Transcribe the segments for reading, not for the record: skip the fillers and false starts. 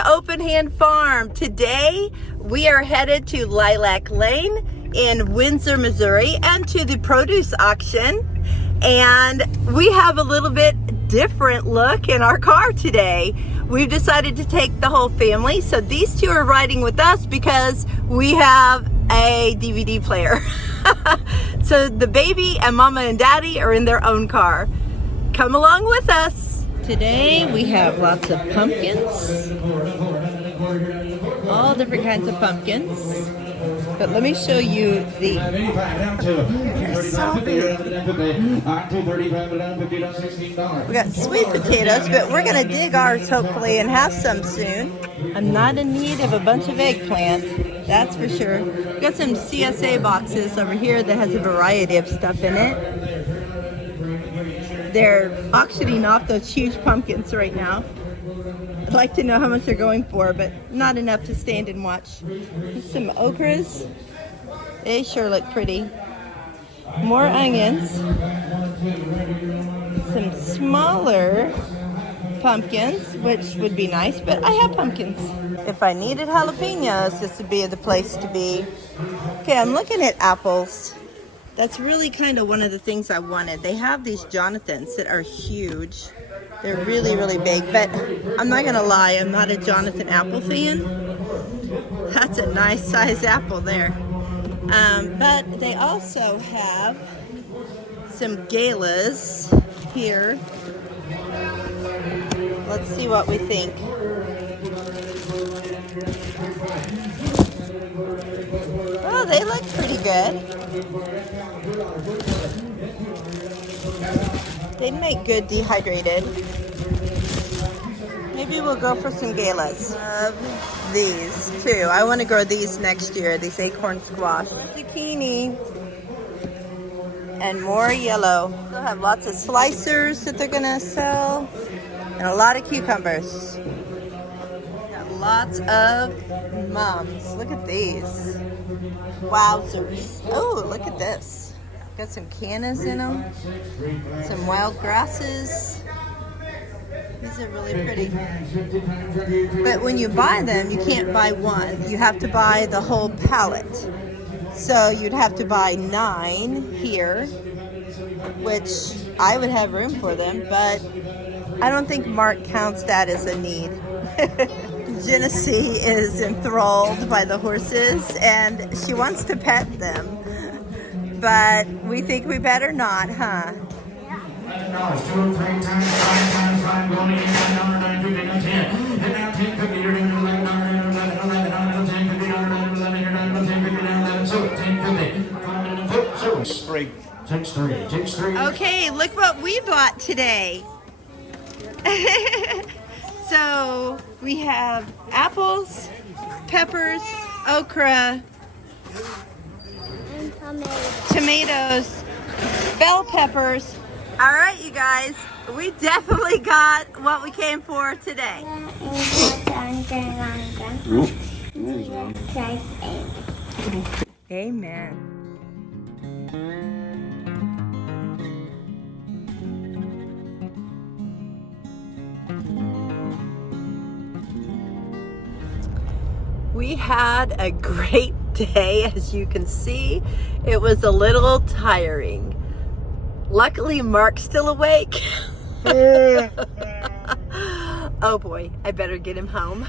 to Open Hand Farm. Today we are headed to Lilac Lane in Windsor, Missouri, and to the produce auction. And we have a little bit different look in our car today. We've decided to take the whole family. So these two are riding with us because we have a DVD player. So the baby and mama and daddy are in their own car. Come along with us. Today we have lots of pumpkins. All different kinds of pumpkins. But let me show you the... We got sweet potatoes, but we're going to dig ours hopefully and have some soon. I'm not in need of a bunch of eggplant, that's for sure. We got some CSA boxes over here that has a variety of stuff in it. They're auctioning off those huge pumpkins right now. I'd like to know how much they're going for, but not enough to stand and watch. There's some okras. They sure look pretty. More onions. Some smaller pumpkins, which would be nice, but I have pumpkins. If I needed jalapenos, this would be the place to be. Okay, I'm looking at apples. That's really kind of one of the things I wanted. They have these Jonathans that are huge. They're really, really big, but I'm not gonna lie, I'm not a Jonathan apple fan. That's a nice size apple there. But they also have some galas here. Let's see what we think. Oh, they look pretty good. They'd make good dehydrated. Maybe we'll go for some galas. These too. I want to grow these next year, these acorn squash. Zucchini. And more yellow. They'll have lots of slicers that they're going to sell. And a lot of cucumbers. Got lots of mums. Look at these. Wowzers. Oh, look at this. Got some cannas in them. Some wild grasses. These are really pretty. But when you buy them, you can't buy one. You have to buy the whole pallet. So you'd have to buy 9 here, which I would have room for them, but I don't think Mark counts that as a need. Genesee is enthralled by the horses and she wants to pet them. But we think we better not, huh? Okay, look what we bought today. So we have apples, peppers, okra, tomatoes, bell peppers. All right, you guys, we definitely got what we came for today. Amen. We had a great day, as you can see. It was a little tiring. Luckily, Mark's still awake. Oh boy, I better get him home.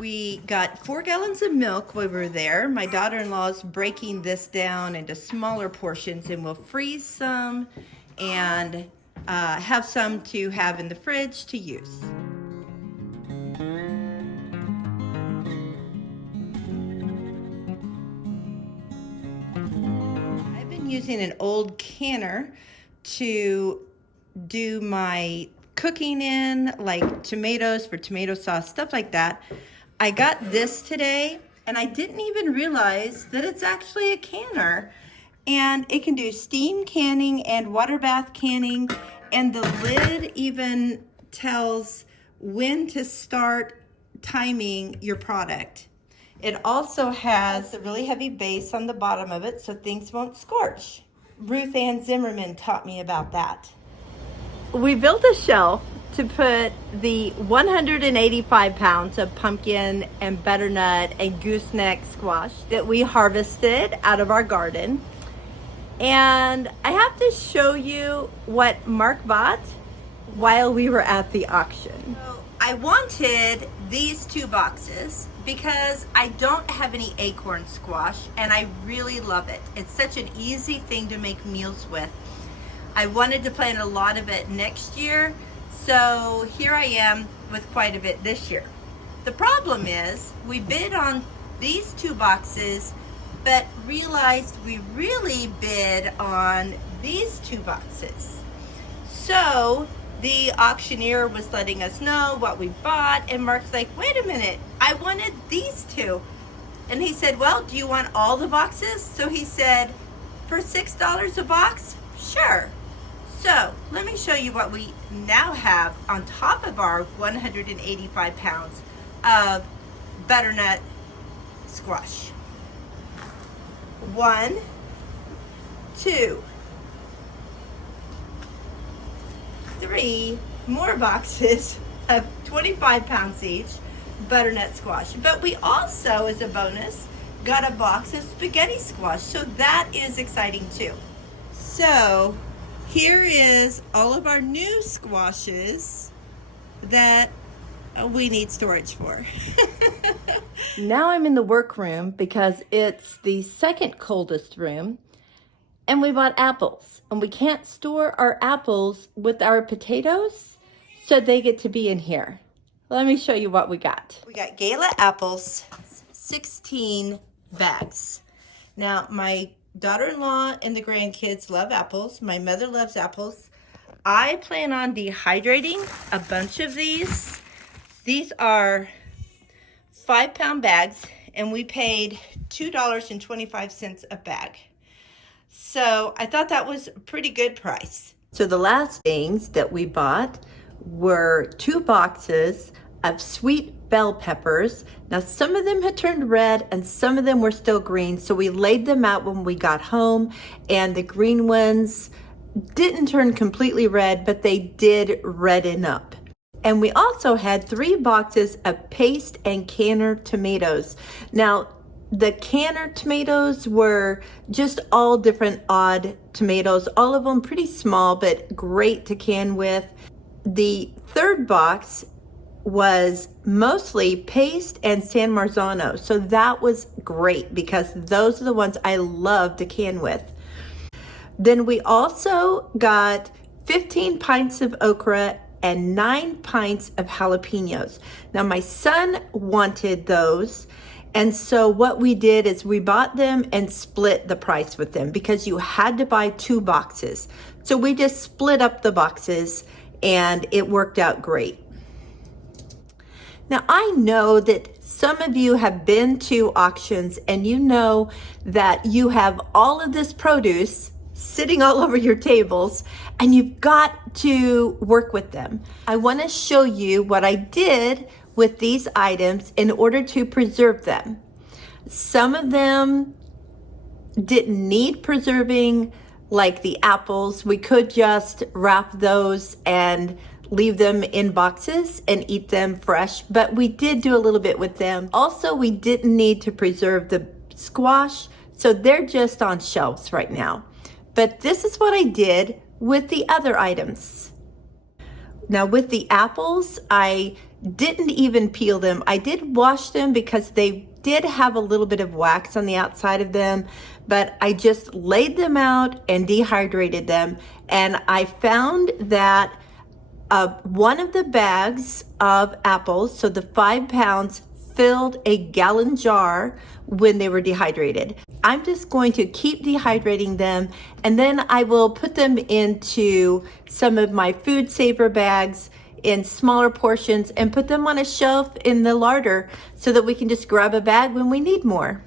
We got 4 gallons of milk while we were there. My daughter-in-law's breaking this down into smaller portions, and we'll freeze some and have some to have in the fridge to use. Using an old canner to do my cooking in, like tomatoes for tomato sauce, stuff like that. I got this today and I didn't even realize that it's actually a canner, and it can do steam canning and water bath canning, and the lid even tells when to start timing your product. It also has a really heavy base on the bottom of it so things won't scorch. Ruth Ann Zimmerman taught me about that. We built a shelf to put the 185 pounds of pumpkin and butternut and gooseneck squash that we harvested out of our garden. And I have to show you what Mark bought while we were at the auction. So I wanted these 2 boxes because I don't have any acorn squash and I really love it. It's such an easy thing to make meals with. I wanted to plant a lot of it next year, so here I am with quite a bit this year. The problem is we bid on these 2 boxes but realized we really bid on these 2 boxes. So the auctioneer was letting us know what we bought, and Mark's like, wait a minute, I wanted these 2. And he said, well, do you want all the boxes? So he said, for $6 a box? Sure. So let me show you what we now have on top of our 185 pounds of butternut squash. 1, 2, 3 more boxes of 25 pounds each butternut squash. But we also, as a bonus, got a box of spaghetti squash. So that is exciting too. So here is all of our new squashes that we need storage for. Now I'm in the workroom because it's the second coldest room, and we bought apples, and we can't store our apples with our potatoes, so they get to be in here. Let me show you what we got. We got Gala apples, 16 bags. Now my daughter-in-law and the grandkids love apples. My mother loves apples. I plan on dehydrating a bunch of these. These are 5-pound bags, and we paid $2.25 a bag. So I thought that was a pretty good price. So the last things that we bought were 2 boxes of sweet bell peppers. Now some of them had turned red and some of them were still green, so we laid them out when we got home, and the green ones didn't turn completely red, but they did redden up. And we also had 3 boxes of paste and canner tomatoes. Now, the canner tomatoes were just all different odd tomatoes, all of them pretty small, but great to can with. The 3rd box was mostly paste and San Marzano. So that was great because those are the ones I love to can with. Then we also got 15 pints of okra and 9 pints of jalapenos. Now my son wanted those, and so what we did is we bought them and split the price with them because you had to buy 2 boxes. So we just split up the boxes and it worked out great. Now I know that some of you have been to auctions and you know that you have all of this produce sitting all over your tables and you've got to work with them. I want to show you what I did with these items in order to preserve them. Some of them didn't need preserving, like the apples. We could just wrap those and leave them in boxes and eat them fresh, but we did do a little bit with them. Also, we didn't need to preserve the squash, so they're just on shelves right now. But this is what I did with the other items. Now with the apples, I didn't even peel them. I did wash them because they did have a little bit of wax on the outside of them, but I just laid them out and dehydrated them. And I found that one of the bags of apples, so the 5 pounds, filled a gallon jar when they were dehydrated. I'm just going to keep dehydrating them, and then I will put them into some of my food saver bags in smaller portions and put them on a shelf in the larder so that we can just grab a bag when we need more.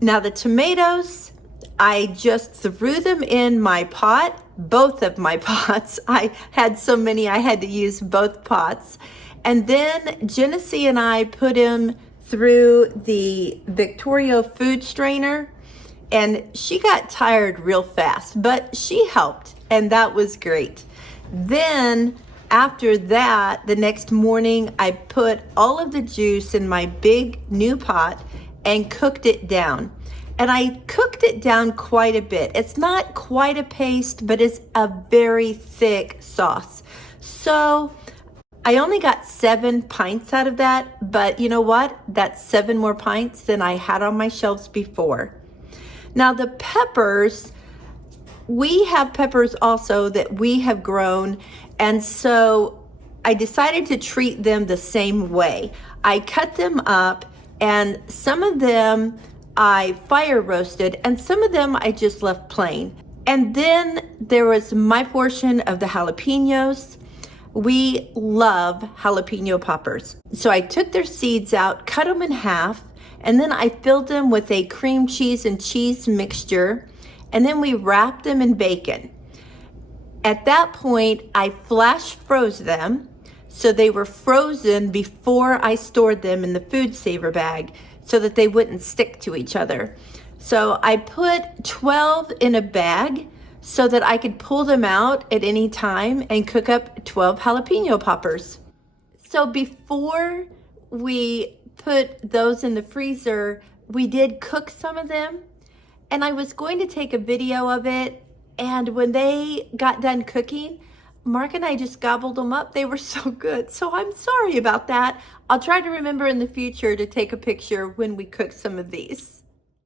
Now the tomatoes, I just threw them in my pot, both of my pots. I had so many I had to use both pots. And then Genesee and I put them through the Victoria food strainer, and she got tired real fast, but she helped, and that was great. Then After that, the next morning, I put all of the juice in my big new pot and cooked it down. And I cooked it down quite a bit. It's not quite a paste, but it's a very thick sauce. So I only got 7 pints out of that, but you know what? That's 7 more pints than I had on my shelves before. Now the peppers, we have peppers also that we have grown, and so I decided to treat them the same way. I cut them up, and some of them I fire roasted, and some of them I just left plain. And then there was my portion of the jalapenos. We love jalapeno poppers. So I took their seeds out, cut them in half, and then I filled them with a cream cheese and cheese mixture, and then we wrapped them in bacon. At that point, I flash froze them, so they were frozen before I stored them in the food saver bag so that they wouldn't stick to each other. So I put 12 in a bag so that I could pull them out at any time and cook up 12 jalapeno poppers. So before we put those in the freezer, we did cook some of them, and I was going to take a video of it, and when they got done cooking, Mark and I just gobbled them up. They were so good. So I'm sorry about that. I'll try to remember in the future to take a picture when we cook some of these.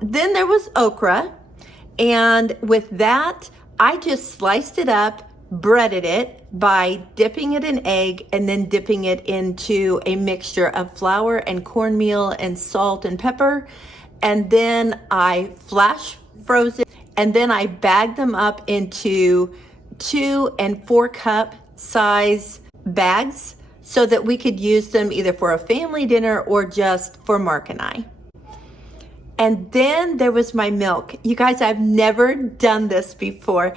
Then there was okra, and with that, I just sliced it up, breaded it by dipping it in egg and then dipping it into a mixture of flour and cornmeal and salt and pepper. And then I flash froze it, and then I bagged them up into 2 and 4 cup size bags so that we could use them either for a family dinner or just for Mark and I. And then there was my milk. You guys, I've never done this before.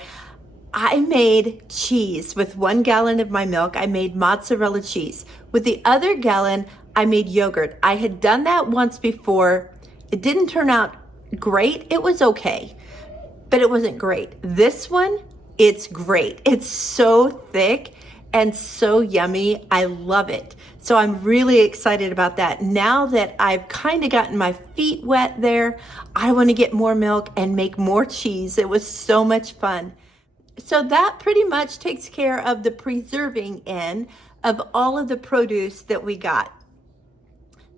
I made cheese with 1 gallon of my milk. I made mozzarella cheese. With the other gallon, I made yogurt. I had done that once before. It didn't turn out great. It was okay, but it wasn't great. This one, it's great. It's so thick and so yummy. I love it. So I'm really excited about that. Now that I've kind of gotten my feet wet there, I want to get more milk and make more cheese. It was so much fun. So that pretty much takes care of the preserving end of all of the produce that we got.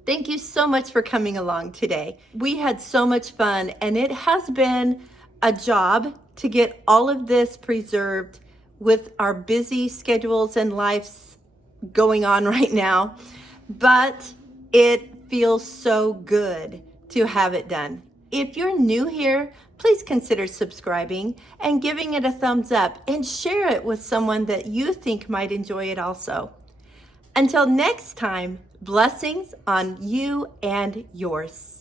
Thank you so much for coming along today. We had so much fun, and it has been a job to get all of this preserved with our busy schedules and lives going on right now, but it feels so good to have it done. If you're new here, please consider subscribing and giving it a thumbs up, and share it with someone that you think might enjoy it also. Until next time, blessings on you and yours.